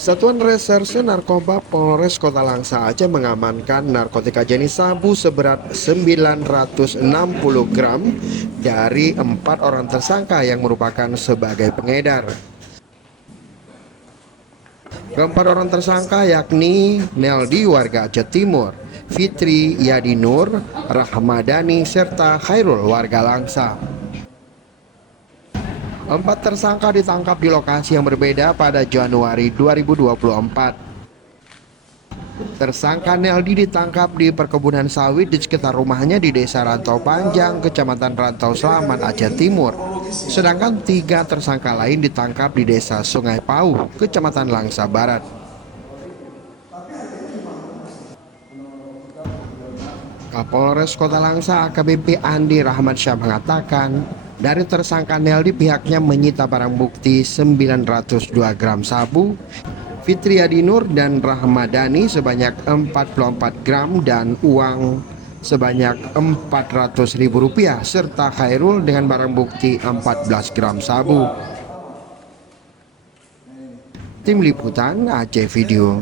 Satuan Reserse Narkoba Polres Kota Langsa Aceh mengamankan narkotika jenis sabu seberat 960 gram dari 4 orang tersangka yang merupakan sebagai pengedar. Keempat orang tersangka yakni Neldi warga Aceh Timur, Fitri Yadinur, Rahmadani, serta Khairul warga Langsa. 4 tersangka ditangkap di lokasi yang berbeda pada Januari 2024. Tersangka Neldi ditangkap di perkebunan sawit di sekitar rumahnya di Desa Rantau Panjang, Kecamatan Rantau Selamat, Aceh Timur. Sedangkan 3 tersangka lain ditangkap di Desa Sungai Pauh, Kecamatan Langsa Barat. Kapolres Kota Langsa AKBP Andi Rahmat Syah mengatakan, dari tersangka Neldi pihaknya menyita barang bukti 902 gram sabu, Fitri Adinur dan Rahmadani sebanyak 44 gram dan uang sebanyak Rp400.000 serta Khairul dengan barang bukti 14 gram sabu. Tim Liputan Aceh Video.